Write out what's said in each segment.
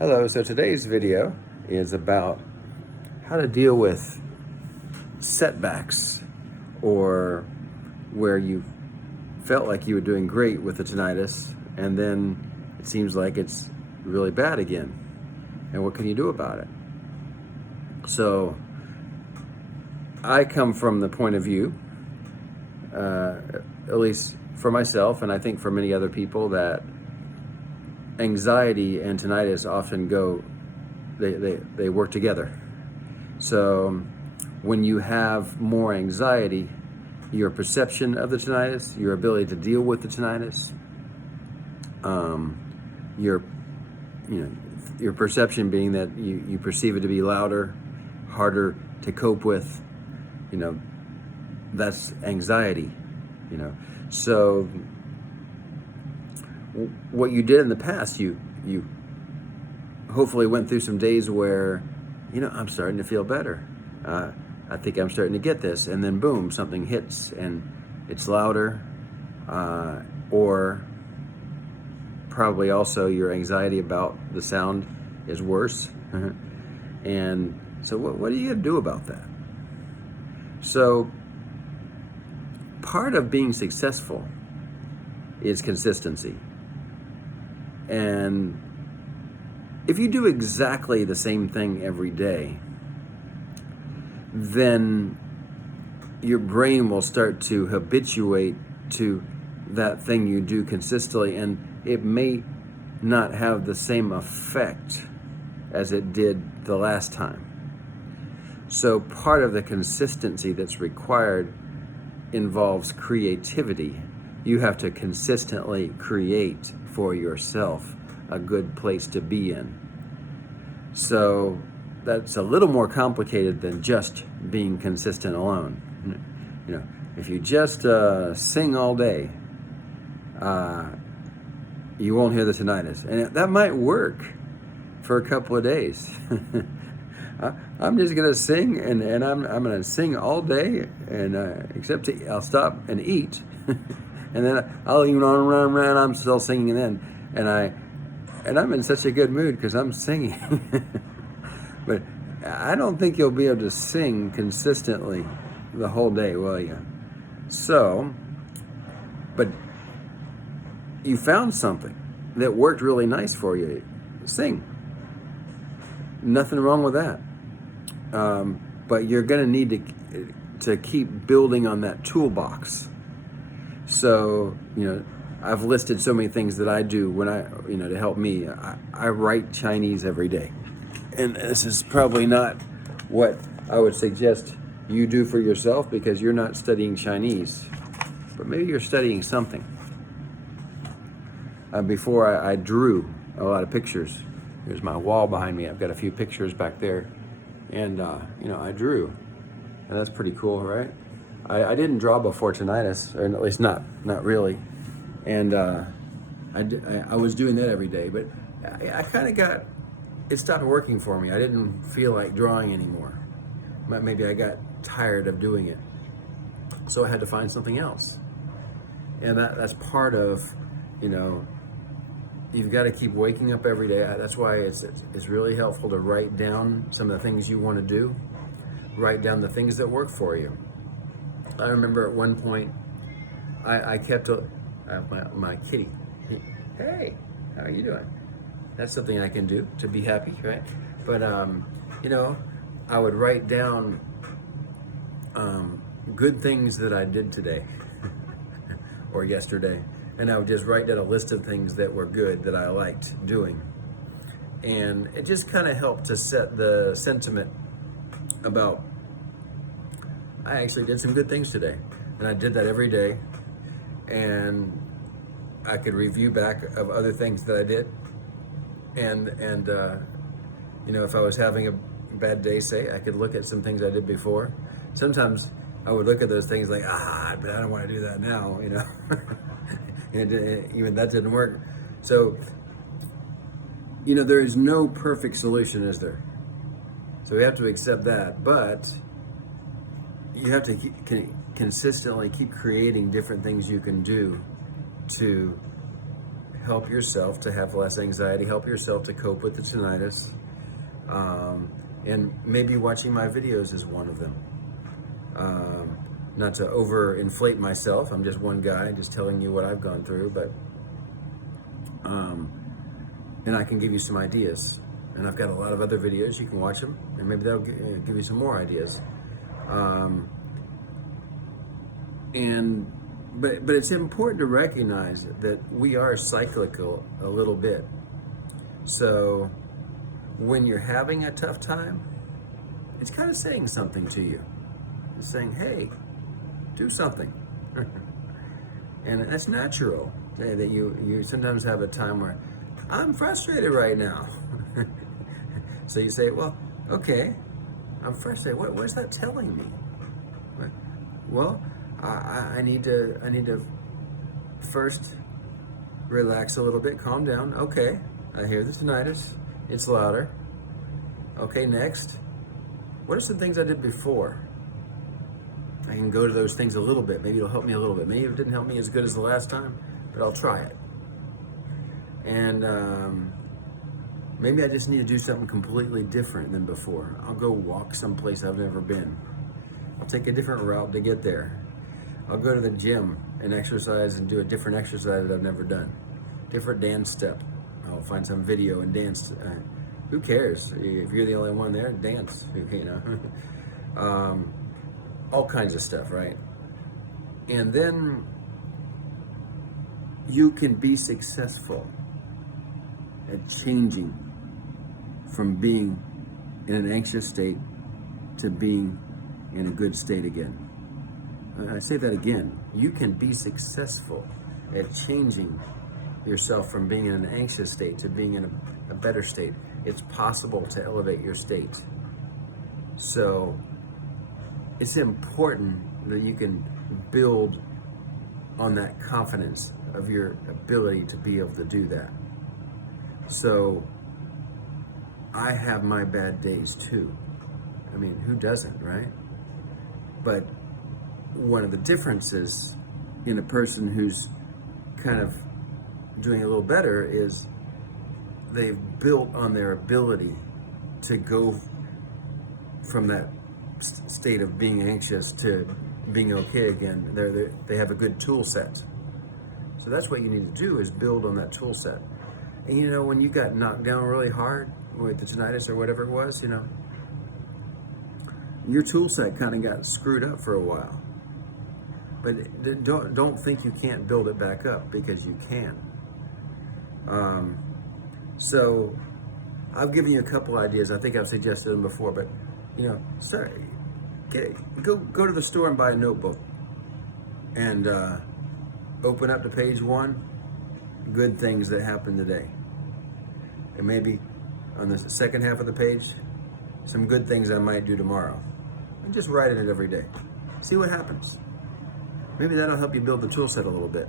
Hello, so today's video is about how to deal with setbacks, or where you felt like you were doing great with the tinnitus and then it seems like it's really bad again. And what can you do about it? So I come from the point of view, at least for myself, and I think for many other people, that anxiety and tinnitus often they work together. So when you have more anxiety, your perception of the tinnitus, your ability to deal with the tinnitus, your perception being that you perceive it to be louder, harder to cope with, that's anxiety, So what you did in the past, you hopefully went through some days where, I'm starting to feel better. I think I'm starting to get this, and then boom, something hits and it's louder, or probably also your anxiety about the sound is worse. And so what are you gonna do about that? So part of being successful is consistency. And if you do exactly the same thing every day, then your brain will start to habituate to that thing you do consistently, and it may not have the same effect as it did the last time. So part of the consistency that's required involves creativity. You have to consistently create for yourself a good place to be in. So that's a little more complicated than just being consistent alone. If you just sing all day, you won't hear the tinnitus, and that might work for a couple of days. I'm just gonna sing, and I'm gonna sing all day, and except I'll stop and eat, and then I'll even run around. I'm still singing then, and I'm in such a good mood because I'm singing. But I don't think you'll be able to sing consistently the whole day, will you? So, but you found something that worked really nice for you. Sing. Nothing wrong with that. But you're going to need to keep building on that toolbox. So, I've listed so many things that I do when to help me. I write Chinese every day. And this is probably not what I would suggest you do for yourself, because you're not studying Chinese, but maybe you're studying something. Before I drew a lot of pictures. Here's my wall behind me. I've got a few pictures back there, and I drew, and that's pretty cool, right? I didn't draw before tinnitus, or at least not really, and I was doing that every day, but I kind of it stopped working for me. I didn't feel like drawing anymore. Maybe I got tired of doing it, so I had to find something else, and that's part of, you've got to keep waking up every day. That's why it's really helpful to write down some of the things you want to do. Write down the things that work for you. I remember at one point, I kept my kitty. Hey, how are you doing? That's something I can do to be happy, right? But I would write down good things that I did today or yesterday. And I would just write down a list of things that were good that I liked doing. And it just kind of helped to set the sentiment about, I actually did some good things today. And I did that every day. And I could review back of other things that I did. And if I was having a bad day, say, I could look at some things I did before. Sometimes I would look at those things like, but I don't want to do that now, And even that didn't work. So, there is no perfect solution, is there? So we have to accept that. But you have to consistently keep creating different things you can do to help yourself to have less anxiety, help yourself to cope with the tinnitus. And maybe watching my videos is one of them. Not to overinflate myself, I'm just one guy just telling you what I've gone through, but and I can give you some ideas. And I've got a lot of other videos, you can watch them, and maybe that'll give you some more ideas. But it's important to recognize that we are cyclical a little bit. So when you're having a tough time, it's kind of saying something to you. It's saying, hey, do something. And that's natural, that you sometimes have a time where I'm frustrated right now. So you say, well, okay, I'm frustrated. What is that telling me? Right? Well, I need to first relax a little bit, calm down. Okay, I hear the tinnitus. It's louder. Okay, next. What are some things I did before? I can go to those things a little bit. Maybe it'll help me a little bit. Maybe it didn't help me as good as the last time, but I'll try it. And maybe I just need to do something completely different than before. I'll go walk someplace I've never been. I'll take a different route to get there. I'll go to the gym and exercise and do a different exercise that I've never done. Different dance step. I'll find some video and dance. Who cares? If you're the only one there, dance. You know, all kinds of stuff, right? And then you can be successful at changing from being in an anxious state to being in a good state again. I say that again. You can be successful at changing yourself from being in an anxious state to being in a better state. It's possible to elevate your state. So it's important that you can build on that confidence of your ability to be able to do that. So I have my bad days too. I mean, who doesn't, right? But one of the differences in a person who's kind of doing a little better is they've built on their ability to go from that state of being anxious to being okay again. They have a good tool set. So that's what you need to do, is build on that tool set. And you know, when you got knocked down really hard with the tinnitus or whatever it was, you know, your tool set kind of got screwed up for a while. But don't think you can't build it back up, because you can. So I've given you a couple ideas. I think I've suggested them before, but you know, go to the store and buy a notebook and open up to page 1, good things that happened today. And maybe on the second half of the page, some good things I might do tomorrow. And just write it every day. See what happens. Maybe that'll help you build the tool set a little bit.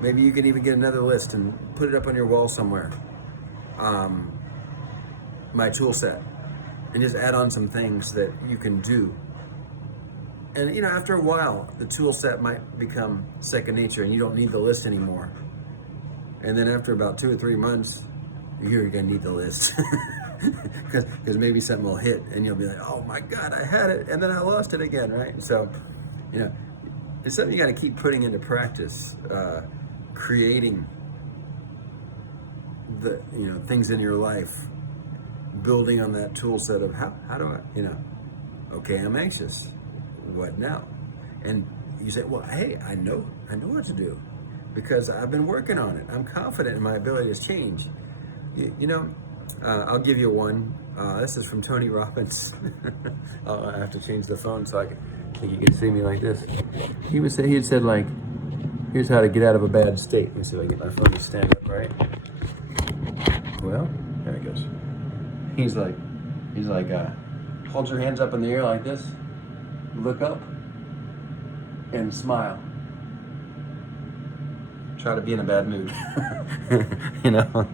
Maybe you can even get another list and put it up on your wall somewhere. My tool set. And just add on some things that you can do. And you know, after a while, the tool set might become second nature and you don't need the list anymore. And then after about 2 or 3 months, you're gonna need the list. Because maybe something will hit and you'll be like, oh my God, I had it and then I lost it again, right? So, you know, it's something you gotta keep putting into practice, creating the, you know, things in your life, building on that tool set of how do I, you know, okay, I'm anxious. What now? And you say, well, hey, I know what to do because I've been working on it. I'm confident in my ability to change. You know, I'll give you one. This is from Tony Robbins. I have to change the phone so I think you can see me like this. He had said like, here's how to get out of a bad state. Let me see if I can get my phone to stand up right. Well, there it goes. He's like, hold your hands up in the air like this, look up, and smile. Try to be in a bad mood. You know,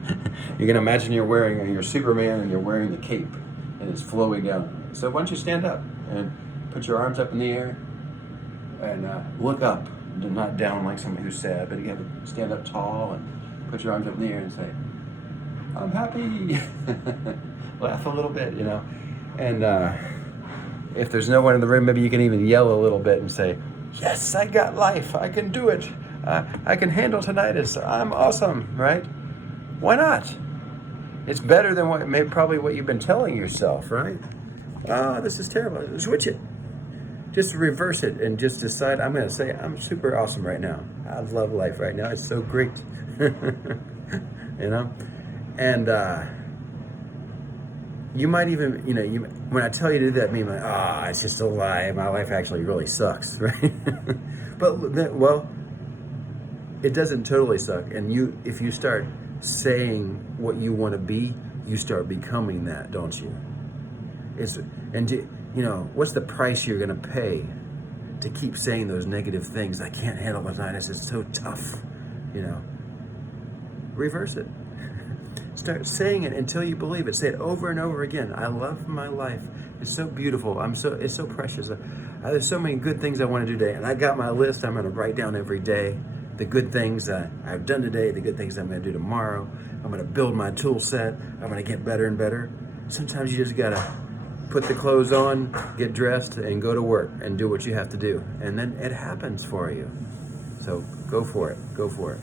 you can imagine you're Superman and you're wearing the cape and it's flowing down. So why don't you stand up and put your arms up in the air and look up, not down like somebody who's sad, but you have to stand up tall and put your arms up in the air and say, I'm happy. Laugh a little bit, And if there's no one in the room, maybe you can even yell a little bit and say, yes, I got life. I can do it. I can handle tinnitus. I'm awesome, right? Why not? It's better than probably what you've been telling yourself, right? Oh, this is terrible. Switch it. Just reverse it and just decide, I'm going to say, I'm super awesome right now. I love life right now. It's so great. And you might even, when I tell you to do that, mean like, it's just a lie. My life actually really sucks, right? But, it doesn't totally suck. And if you start saying what you want to be, you start becoming that, don't you? What's the price you're going to pay to keep saying those negative things? I can't handle tinnitus. It's so tough. Reverse it. Start saying it until you believe it. Say it over and over again. I love my life. It's so beautiful. It's so precious. There's so many good things I want to do today. And I got my list. I'm going to write down every day the good things I've done today, the good things I'm going to do tomorrow. I'm going to build my tool set. I'm going to get better and better. Sometimes you just got to put the clothes on, get dressed, and go to work and do what you have to do. And then it happens for you. So go for it. Go for it.